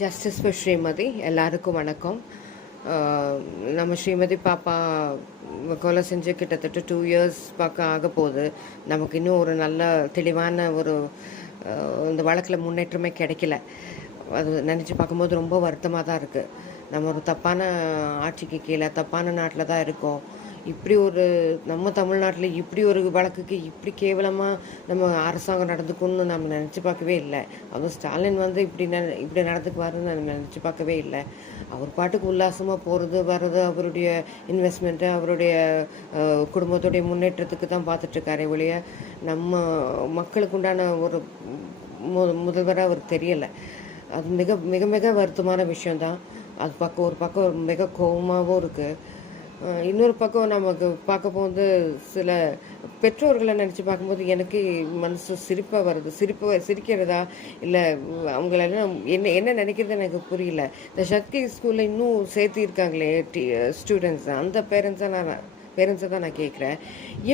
Justice for Srimathi எல்லாருக்கும் வணக்கம். நம்ம ஸ்ரீமதி பாப்பா கொலை செஞ்சு கிட்டத்தட்ட டூ இயர்ஸ் பார்க்க ஆக போகுது. நமக்கு இன்னும் ஒரு நல்ல தெளிவான ஒரு இந்த வழக்கில் முன்னேற்றமே கிடைக்கல. அது நினச்சி பார்க்கும்போது ரொம்ப வருத்தமாக தான் இருக்குது நம்ம ஒரு தப்பான ஆட்சிக்கு கீழே தப்பான நாட்டில் தான் இருக்கோம். இப்படி ஒரு நம்ம தமிழ்நாட்டில் இப்படி ஒரு வழக்குக்கு இப்படி கேவலமாக நம்ம அரசாங்கம் நடந்துக்கணும்னு நம்ம நினச்சி பார்க்கவே இல்லை. அதுவும் ஸ்டாலின் வந்து இப்படி ந இப்படி நடந்துக்குவாருன்னு நம்ம நினச்சி பார்க்கவே இல்லை. அவர் பாட்டுக்கு உல்லாசமாக போகிறது வர்றது அவருடைய இன்வெஸ்ட்மெண்ட்டு அவருடைய குடும்பத்துடைய முன்னேற்றத்துக்கு தான் பார்த்துட்ருக்காரே ஒழிய நம்ம மக்களுக்கு உண்டான ஒரு மு முதல்வராக அவர் தெரியலை. அது மிக மிக மிக வருத்தமான விஷயந்தான் அது பக்கம் ஒரு பக்கம் மிக கோபமாகவும் இருக்குது இன்னொரு பக்கம் நமக்கு பார்க்க போது சில பெற்றோர்களை நினச்சி பார்க்கும்போது எனக்கு மனசு சிரிப்பாக வருது. சிரிப்பு சிரிக்கிறதா? இல்லை அவங்களெல்லாம் என்ன என்ன நினைக்கிறது எனக்கு புரியல. இந்த சக்தி ஸ்கூலில் இன்னும் சேர்த்து இருக்காங்களே டி ஸ்டூடெண்ட்ஸ் அந்த பேரண்ட்ஸை நான் பேரண்ட்ஸை தான் நான் கேட்குறேன்.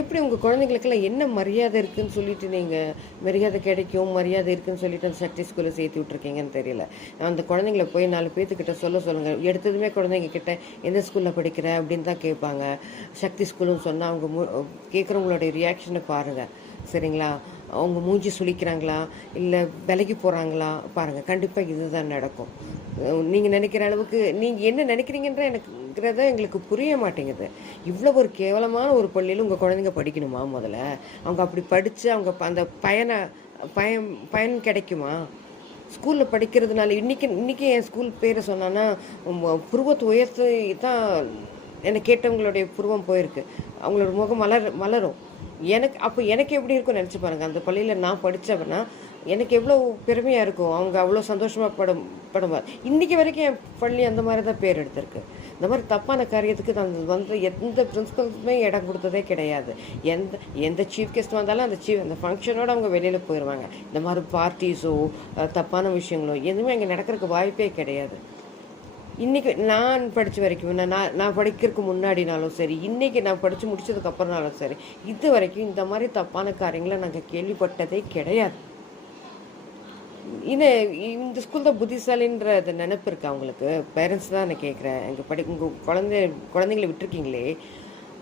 எப்படி உங்கள் குழந்தைங்களுக்கெல்லாம் என்ன மரியாதை இருக்குதுன்னு சொல்லிட்டு நீங்கள் மரியாதை கிடைக்கும் மரியாதை இருக்குதுன்னு சொல்லிட்டு அந்த சக்தி ஸ்கூலில் சேர்த்து விட்ருக்கீங்கன்னு தெரியல. நான் அந்த குழந்தைங்கள போய் நாலு பேர்த்துக்கிட்ட சொல்ல சொல்லுங்கள் எடுத்ததுமே குழந்தைங்க கிட்ட எந்த ஸ்கூலில் படிக்கிற? அப்படின்னு தான் கேட்பாங்க. சக்தி ஸ்கூலுன்னு சொன்னால் அவங்க மு கேட்குறவங்களுடைய ரியாக்ஷனை பாருங்கள் சரிங்களா? அவங்க மூஞ்சி சுளிக்கிறாங்களா? இல்லை விலைக்கு போகிறாங்களா பாருங்கள் கண்டிப்பாக இதுதான் நடக்கும். நீங்கள் நினைக்கிற அளவுக்கு நீங்கள் என்ன நினைக்கிறீங்கன்ற எனக்கு இருக்கிறத எங்களுக்கு புரிய மாட்டேங்குது. இவ்வளோ ஒரு கேவலமான ஒரு பள்ளியில் உங்கள் குழந்தைங்க படிக்கணுமா முதல்ல? அவங்க அப்படி படித்து அவங்க ப- அந்த பயனை பயன் பயன் கிடைக்குமா? ஸ்கூலில் படிக்கிறதுனால இன்றைக்கி இன்றைக்கி என் ஸ்கூல் பேரை சொன்னான்னா புருவத்தை உயர்த்தி தான் என்னை கேட்டவங்களுடைய புருவம் போயிருக்கு. அவங்களோட முகம் மலர் மலரும். எனக்கு அப்போ எனக்கு எப்படி இருக்கும்னு நினச்சி பாருங்கள் அந்த பள்ளியில் நான் படித்தவனா எனக்கு எவ்வளோ பெருமையாக இருக்கும். அவங்க அவ்வளோ சந்தோஷமாக படும் படுவார் இன்றைக்கி வரைக்கும் என் பள்ளி அந்த மாதிரி தான் பேர் எடுத்திருக்கு. இந்த மாதிரி தப்பான காரியத்துக்கு நான் வந்து எந்த பிரின்சிபல்ஸுமே இடம் கொடுத்ததே கிடையாது. எந்த எந்த சீஃப் கெஸ்ட் வந்தாலும் அந்த சீஃப் அந்த ஃபங்க்ஷனோட அவங்க வெளியில் போயிடுவாங்க இந்த மாதிரி பார்ட்டிஸோ தப்பான விஷயங்களோ எதுவுமே அங்கே நடக்கிறதுக்கு வாய்ப்பே கிடையாது. இன்றைக்கி நான் படித்த வரைக்கும் நான் நான் நான் படிக்கிறதுக்கு முன்னாடினாலும் சரி இன்றைக்கி நான் படித்து முடிச்சதுக்கு அப்புறம்னாலும் சரி இது வரைக்கும் இந்த மாதிரி தப்பான காரியங்களை நாங்கள் கேள்விப்பட்டதே கிடையாது. இது இந்த ஸ்கூல் தான் புத்திசாலின்ற அது நினப்பு இருக்கா அவங்களுக்கு பேரண்ட்ஸ் தான் நான் கேட்குறேன். எங்கள் படி உங்கள் குழந்தை குழந்தைங்களை விட்டுருக்கீங்களே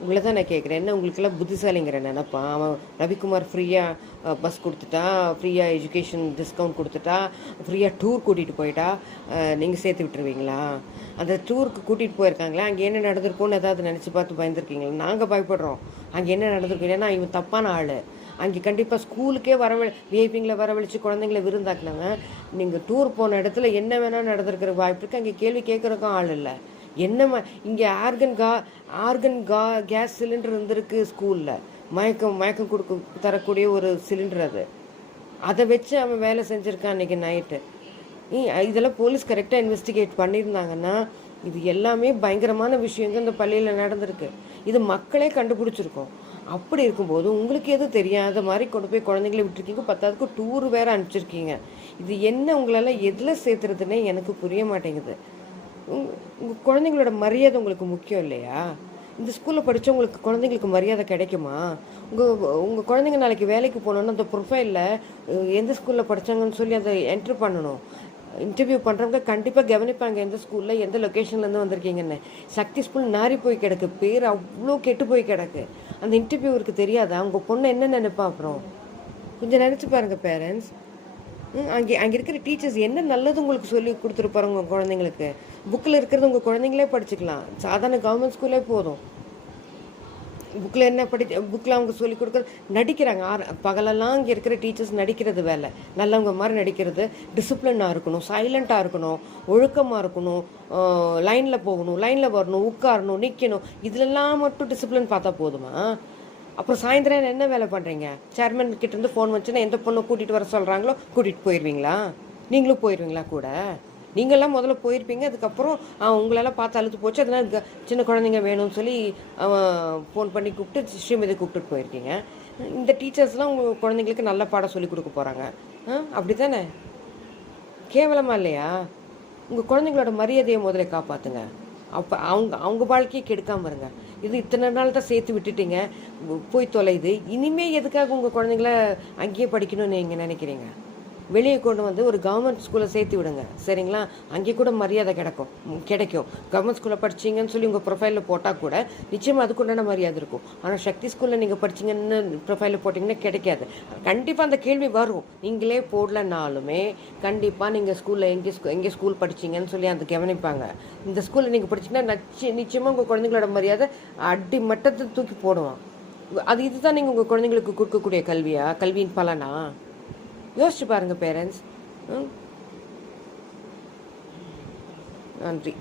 உங்களை தான் நான் கேட்குறேன். என்ன உங்களுக்கெல்லாம் புத்திசாலிங்கிற நினப்பான் அவன் ரவிக்குமார் ஃப்ரீயாக பஸ் கொடுத்துட்டா ஃப்ரீயாக எஜுகேஷன் டிஸ்கவுண்ட் கொடுத்துட்டா ஃப்ரீயாக டூர் கூட்டிகிட்டு போயிட்டா நீங்கள் சேர்த்து விட்டுருவீங்களா? அந்த டூருக்கு கூட்டிகிட்டு போயிருக்காங்களே? அங்கே என்ன நடந்திருக்கும்னு ஏதாவது நினச்சி பார்த்து பயந்துருக்கீங்களா? நாங்கள் பயப்படுறோம். அங்கே என்ன நடந்திருக்கும்? ஏன்னா இவன் தப்பான ஆள். அங்கே கண்டிப்பாக ஸ்கூலுக்கே வரவழி விஐபிங்களை வரவழைச்சு குழந்தைங்கள விருந்தாக்குனாங்க நீங்கள் டூர் போன இடத்துல என்ன வேணால் நடந்திருக்கிற வாய்ப்பு இருக்குது அங்கே கேள்வி கேட்குறக்கும் ஆள் இல்லை. என்ன இங்கே ஆர்கன் கா ஆர்கன் கா கேஸ் சிலிண்டர் இருந்திருக்கு ஸ்கூலில். மயக்கம் மயக்கம் கொடுக்க தரக்கூடிய ஒரு சிலிண்டர் அது. அதை வச்சு அவன் வேலை செஞ்சுருக்கான் அன்றைக்கி நைட்டு இதெல்லாம் போலீஸ் கரெக்டாக இன்வெஸ்டிகேட் பண்ணியிருந்தாங்கன்னா இது எல்லாமே பயங்கரமான விஷயங்க இந்த பள்ளியில் நடந்திருக்கு. இது மக்களே கண்டுபிடிச்சிருக்கோம். அப்படி இருக்கும்போது உங்களுக்கு எதுவும் தெரியாத மாதிரி கொண்டு போய் குழந்தைங்களை விட்டுருக்கீங்க? பத்தாவதுக்கு டூர் வேற அனுப்பிச்சிருக்கீங்க. இது என்ன உங்களால் எதில் சேர்த்துறதுன்னே எனக்கு புரிய மாட்டேங்குது. உங்கள் குழந்தைங்களோட மரியாதை உங்களுக்கு முக்கியம் இல்லையா? இந்த ஸ்கூலில் படித்தவங்களுக்கு குழந்தைங்களுக்கு மரியாதை கிடைக்குமா? உங்கள் உங்கள் குழந்தைங்க நாளைக்கு வேலைக்கு போகணுன்னு அந்த ப்ரொஃபைலில் எந்த ஸ்கூலில் படித்தாங்கன்னு சொல்லி அதை என்ட்ரு பண்ணணும். இன்டர்வியூ பண்ணுறவங்க கண்டிப்பாக கவனிப்பாங்க எந்த ஸ்கூலில் எந்த லொக்கேஷன்லேருந்து வந்திருக்கீங்கன்னு. சக்தி ஸ்கூல் நாரி போய் கிடக்கு பேர் அவ்வளோ கெட்டு போய் கிடக்கு. அந்த இன்டர்வியூவருக்கு தெரியாதா? உங்கள் பொண்ணு என்ன நினைப்பா அப்புறம்? கொஞ்சம் நினச்சி பாருங்கள் பேரண்ட்ஸ் அங்கே அங்கே இருக்கிற டீச்சர்ஸ் என்ன நல்லது உங்களுக்கு சொல்லி கொடுத்துருப்பாரு உங்கள் குழந்தைங்களுக்கு? புக்கில் இருக்கிறது உங்கள் குழந்தைங்களே படிச்சுக்கலாம். சாதாரண கவர்மெண்ட் ஸ்கூலே போதும். புக்கில் என்ன படி புக்கில் அவங்க சொல்லி கொடுக்குறது நடிக்கிறாங்க. ஆர் பகலெல்லாம் இங்கே இருக்கிற டீச்சர்ஸ் நடிக்கிறது வேலை. நல்லவங்க மாதிரி நடிக்கிறது. டிசிப்ளினாக இருக்கணும் சைலண்ட்டாக இருக்கணும் ஒழுக்கமாக இருக்கணும் லைனில் போகணும் லைனில் வரணும் உட்காரணும் நிற்கணும் இதிலெல்லாம் மட்டும் டிசிப்ளின் பார்த்தா போதுமா? அப்புறம் சாயந்தரம் என்ன வேலை பண்ணுறீங்க சேர்மன் கிட்டேருந்து ஃபோன் வச்சுன்னா எந்த பொண்ணை கூட்டிகிட்டு வர சொல்கிறாங்களோ கூட்டிகிட்டு போயிடுவீங்களா நீங்களும் போயிடுவீங்களா கூட? நீங்கள்லாம் முதல்ல போயிருப்பீங்க அதுக்கப்புறம் அவன் உங்களெல்லாம் பார்த்து அழுத்து போச்சு அதனால் சின்ன குழந்தைங்க வேணும்னு சொல்லி அவன் ஃபோன் பண்ணி கூப்பிட்டு ஸ்ரீமதி கூப்பிட்டுட்டு போயிருக்கீங்க. இந்த டீச்சர்ஸ்லாம் உங்கள் குழந்தைங்களுக்கு நல்ல பாடம் சொல்லி கொடுக்க போகிறாங்க அப்படி தானே கேவலமாக இல்லையா? உங்கள் குழந்தைங்களோட மரியாதையை முதல்ல காப்பாற்றுங்க அப்போ அவங்க அவங்க வாழ்க்கையை கெடுக்காம இருங்க. இது இத்தனை நாள் தான் சேர்த்து விட்டுட்டீங்க. போய் தொலையுது. இனிமே எதுக்காக உங்கள் குழந்தைங்கள அங்கேயே படிக்கணும்னு நீங்கள் நினைக்கிறீங்க? வெளியே கொண்டு வந்து ஒரு கவர்மெண்ட் ஸ்கூலில் சேர்த்து விடுங்க. சரிங்களா? அங்கே கூட மரியாதை கிடைக்கும். கிடைக்கும். கவர்மெண்ட் ஸ்கூலில் படிச்சீங்கன்னு சொல்லி உங்கள் ப்ரொஃபைலில் போட்டால் கூட நிச்சயமாக அதுக்குண்டான மரியாதை இருக்கும். ஆனால் சக்தி ஸ்கூலில் நீங்கள் படிச்சீங்கன்னு ப்ரொஃபைலில் போட்டிங்கன்னா கிடைக்காது. கண்டிப்பாக அந்த கேள்வி வரும். நீங்களே போடலனாலுமே கண்டிப்பாக நீங்கள் ஸ்கூலில் எங்கே ஸ்கூ எங்கே ஸ்கூல் படிச்சீங்கன்னு சொல்லி அந்த கவனிப்பாங்க. இந்த ஸ்கூலில் நீங்கள் படிச்சீங்கன்னா நச்சு நிச்சயமாக உங்கள் குழந்தைங்களோட மரியாதை அடி மட்டத்தை தூக்கி போடுவான். அது இதுதான் நீங்கள் உங்கள் குழந்தைங்களுக்கு கொடுக்கக்கூடிய கல்வியா? கல்வியின் பலனா? யோசிச்சு பாருங்கள் பேரண்ட்ஸ் நன்றி.